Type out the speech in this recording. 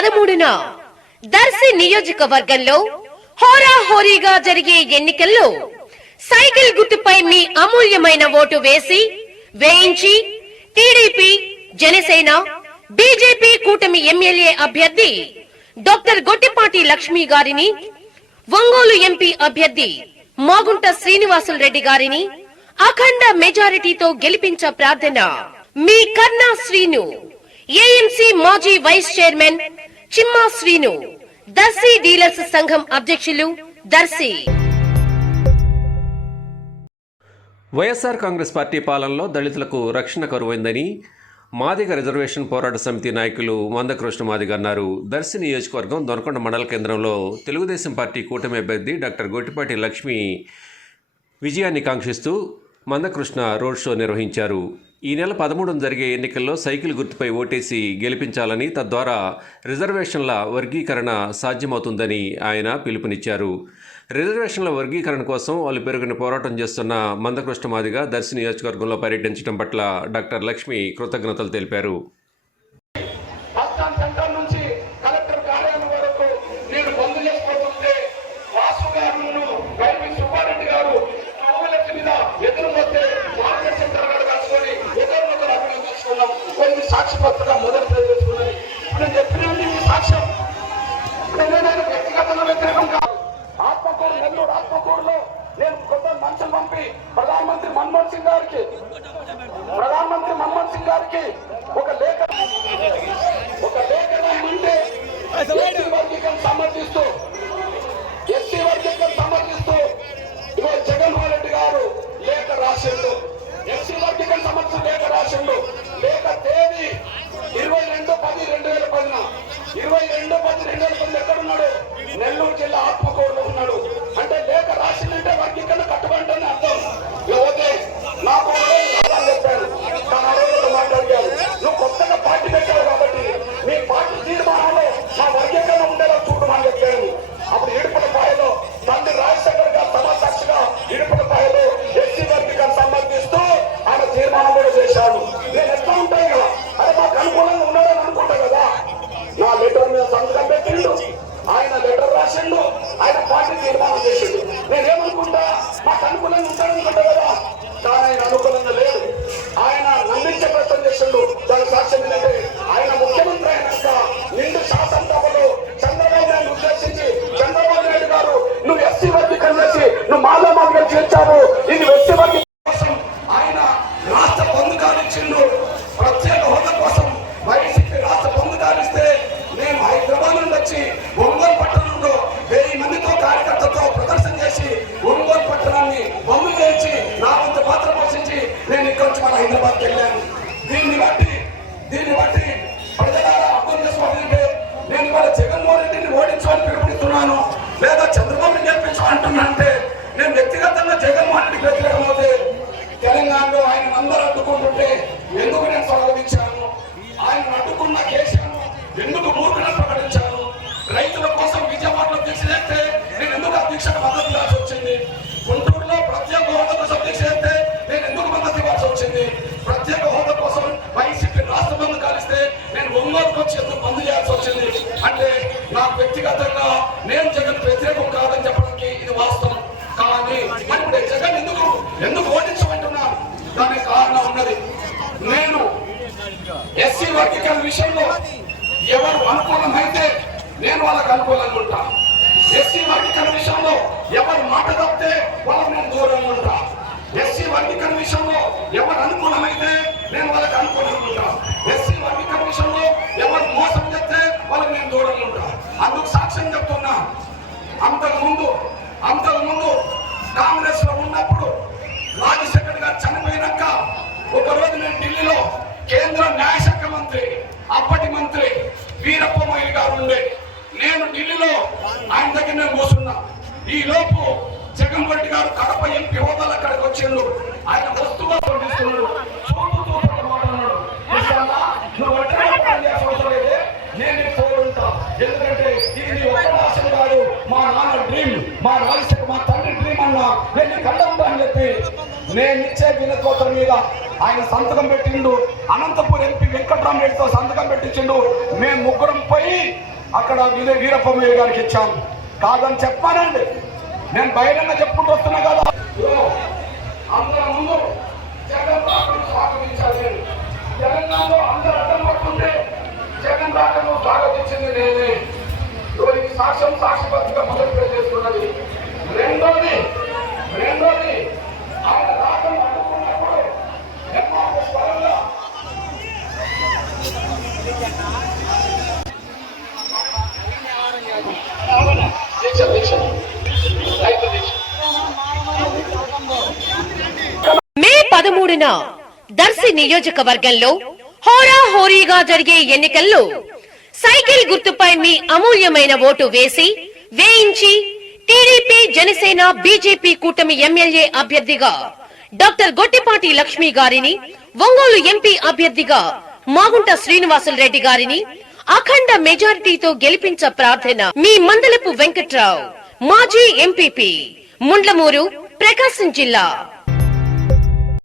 13న దర్శి నియోజకవర్గంలో హోరాహోరీగా జరిగే ఎన్నికల్లో సైకిల్ గుర్తుపై మీ అమూల్యమైన ఓటు వేయించి టీడీపీ, జనసేన, బీజేపీ కూటమి ఎమ్మెల్యే అభ్యర్థి డాక్టర్ గొట్టిపాటి లక్ష్మి గారిని, ఒంగోలు ఎంపీ అభ్యర్థి మాగుంట శ్రీనివాసులు రెడ్డి గారిని అఖండ మెజారిటీతో గెలిపించ ప్రార్థన. మీ కర్ణా శ్రీను, ఏఎంసీ మాజీ vice chairman Chimma Srinu, Darsi dealers సంఘం అధ్యక్షులు, దర్శి. వైఎస్ఆర్ కాంగ్రెస్ పార్టీ పాలనలో దళితులకు రక్షణ కరువైందని మాదిగ రిజర్వేషన్ పోరాట సమితి నాయకులు మందకృష్ణ మాదిగ అన్నారు. దర్శి నియోజకవర్గం దొనకొండ మండల కేంద్రంలో తెలుగుదేశం పార్టీ కూటమి అభ్యర్థి డాక్టర్ గొట్టిపాటి లక్ష్మి విజయాన్ని కాంక్షిస్తూ మందకృష్ణ రోడ్ షో నిర్వహించారు. ఈ నెల 13న జరిగే ఎన్నికల్లో సైకిల్ గుర్తుపై ఓటేసి గెలిపించాలని, తద్వారా రిజర్వేషన్ల వర్గీకరణ సాధ్యమవుతుందని ఆయన పిలుపునిచ్చారు. రిజర్వేషన్ల వర్గీకరణ కోసం వాళ్ళు పెరుగున పోరాటం చేస్తున్న మందకృష్ణ మాదిగ దర్శి నియోజకవర్గంలో పర్యటించడం పట్ల డాక్టర్ లక్ష్మి కృతజ్ఞతలు తెలిపారు. సాక్షిపత్రంగా మొదలు తెలియజేసుకున్నది. ఇప్పుడు నేను చెప్పినది సాక్ష్యం. నేను వ్యక్తిగతంగా వ్యతిరేకం కాదు. ఆత్మకూరు, నెల్లూరు ఆత్మకూరులో నేను కొంత మనుషులు పంపి ప్రధానమంత్రి మన్మోహన్ సింగ్ గారికి ఒక లేఖ రాయమంటే ఎస్సీ వర్గీకరణ సమర్థిస్తూ ఇవాళ జగన్మోహన్ రెడ్డి గారు లేఖ రాసిండు. ఎస్సీ వర్గీకరణ సమర్థిస్తూ లేఖ రాసిండు. లేఖ తేదీ 22/10/2010. 22/10/2010 ఎక్కడున్నాడు? నెల్లూరు జిల్లా ఆత్మకూరులో ఉన్నాడు. అంటే లేఖ రాసిందంటే వర్గీకరణ కట్టుబడి అర్థం. లేకపోతే నాకు చెప్పారు, మాట్లాడారు, నువ్వు కొత్తగా పార్టీ పెట్టావు కాబట్టి నీ పార్టీ తీర్మానంలో నా వర్గీకరణ ఉండేలా చూడమని చెప్పాను. అప్పుడు ఇడుపులపాయలో తండ్రి రాజశేఖర్ గారు సభాసాక్షిగా ఇడుపులపాయలో ఎస్సీ వర్గీకరణ సమర్థిస్తూ ఆయన తీర్మానం కూడా చేశాడు. నేను ఎట్లా ఉంటాయి కదా, అరే మాకు అనుకూలంగా ఉన్నాడని అనుకుంటా కదా. నా లెటర్ మీద సంతకం పెట్టిండు, ఆయన లెటర్ రాసిండు, ఆయన పార్టీ తీర్మానం చేసిండు. నేనేమనుకుంటా, మాకు అనుకూలంగా ఉంటాడనుకుంటా కదా. కానీ ఆయన అనుకూలంగా లేదు. ఆయన నమ్మించే ప్రయత్నం చేసిండు. దాని సాక్ష్యం ఏంటంటే ఆయన ముఖ్యమంత్రి అయినాక నిండు శాసనసభలో చంద్రబాబు నాయుడు ఉద్దేశించి, చంద్రబాబు నాయుడు గారు నువ్వు ఎస్సీ వర్గీకరణ చేసి నువ్వు మాలో మాదిగా చేర్చావు, ఇది ఎస్సీ వర్గీకరణ కోసం ఆయన రాష్ట్ర పొందుకాలు ఇచ్చిండు. ప్రత్యేక హోదా కోసం వైసీపీ రాష్ట్ర పొందుకాలు ఇస్తే నేను హైదరాబాద్ నుండి వచ్చి ఒంగోలు పట్టణంలో 1000 మందితో కార్యకర్తలతో ప్రదర్శన చేసి ఒంగోలు పట్టణాన్ని బొమ్మ వేయించి నా వంత పాత్ర పోషించి నేను ఇక్కడ నుంచి మన హైదరాబాద్కి వెళ్ళాను. దీన్ని బట్టి ప్రజలారా అర్థం చేసుకోవాలంటే నేను ఇవాళ జగన్మోహన్ రెడ్డిని ఓడించాలని పిలుపునిస్తున్నాను, లేదా చంద్రబాబుని గెలిపించాలంటున్నా. అంటే నేను వ్యక్తిగతంగా జగన్మోహన్ రెడ్డికి వ్యతిరేకమవుతే తెలంగాణలో ఆయన అందరూ అడ్డుకుంటుంటే ఎందుకు నేను స్వాగతించాను? ఆయన అడ్డుకున్న కేసీఆర్ ఎందుకు మూర్ఖులను ప్రకటించాను? రైతుల కోసం విజయవాడలో దీక్ష చేస్తే నేను ఎందుకు ఆ దీక్షకు మద్దతు ఇవ్వాల్సి వచ్చింది? గుంటూరులో ప్రత్యేక హోదా కోసం దీక్ష చేస్తే నేను ఎందుకు మద్దతు ఇవ్వాల్సి వచ్చింది? ప్రత్యేక హోదా కోసం వైసీపీ రాష్ట్ర బంధు కాలిస్తే నేను ఒంగోలుకు వచ్చి ఎందుకు బంద్ చేయాల్సి వచ్చింది? అంటే నాకు వ్యక్తిగతంగా నేను జగన్ వ్యతిరేకం కాదని చెప్పడానికి ఇది వాస్తవం. కానీ ఇప్పుడు జగన్ ఎందుకు ఓడించమంటున్నాను? దానికి కారణం ఉన్నది. నేను ఎస్సీ వర్గీకరణ విషయంలో ఎవరు అనుకూలమైతే నేను వాళ్ళకి అనుకూలంగా ఉంటా. ఎస్సీ వర్గీకరణ విషయంలో ఎవరు మాట తప్పితే వాళ్ళకి నేను దూరంగా ఉంటా. ఎస్సీ వర్గీకరణ విషయంలో ఎవరు అనుకూలమైతే నేను వాళ్ళకి అనుకూలంగా ఉంటా. ఎస్సీ వర్గీకరణ విషయంలో ఎవరు మోసం చేస్తే వాళ్ళకి నేను దూరంగా ఉంటా. అందుకు సాక్ష్యం చెప్తున్నా. అంతకుముందు కాంగ్రెస్ లో ఉన్నప్పుడు రాజశేఖర్ గారు చనిపోయినాక ఒకరోజు నేను ఢిల్లీలో కేంద్ర న్యాయశాఖ మంత్రి, అప్పటి మంత్రి వీరప్ప మొయిలీ గారు ఉండే, నేను ఢిల్లీలో ఆయన దగ్గర నేను కూర్చున్నా. ఈ లోపు జగన్మోహన్ రెడ్డి గారు కడప ఎంపీ హోదాలు అక్కడికి వచ్చిండు. ఆయన వస్తువుగా పండిస్తున్నాడు. నేను పోరుంటా, ఎందుకంటే ఇది నీ ఒక్క ఆశం కాదు, మా నాన్న డ్రీమ్, మా రాజశేఖర్ మా తండ్రి డ్రీమ్ అన్నా నేను కళ్ళంతా అని చెప్పి నేను ఇచ్చే వినతిపత్రం మీద ఆయన సంతకం పెట్టిండు. అనంతపూర్ ఎంపీ వెంకట్రామరెడ్డితో సంతకం పెట్టించిండు. మేము ముగ్గురం పోయి అక్కడ వీరప్పమయ్య గారికి ఇచ్చాం. కాదని చెప్పానండి, నేను బహిరంగ చెప్పుకుంటూ వస్తున్నా కదా. అందరి ముందు జగన్ రాకను స్వాగతించాలి నేను. తెలంగాణలో అందరూ అడ్డం పడుతుంటే జగన్ రాకను స్వాగతించింది నేనే. ఈ సాక్ష్యం సాక్షిపత్రిక మొదలు చేసుకున్నది. రెండోది ఆయన రాకను అడ్డుకున్నప్పుడు ఎంఆర్ఎస్ పరంగా మే 13న దర్శి నియోజకవర్గంలో హోరాహోరీగా జరిగే ఎన్నికల్లో సైకిల్ గుర్తుపై మీ అమూల్యమైన ఓటు వేయించి టీడీపీ, జనసేన, బీజేపీ కూటమి ఎమ్మెల్యే అభ్యర్థిగా డాక్టర్ గొట్టిపాటి లక్ష్మి గారిని, ఒంగోలు ఎంపీ అభ్యర్థిగా మాగుంట శ్రీనివాసులు రెడ్డి గారిని అఖండ మెజారిటీతో గెలిపించ ప్రార్థన. మీ మందలపు వెంకట్రావు, మాజీ ఎంపీపీ, ముండ్లమూరు, ప్రకాశం జిల్లా.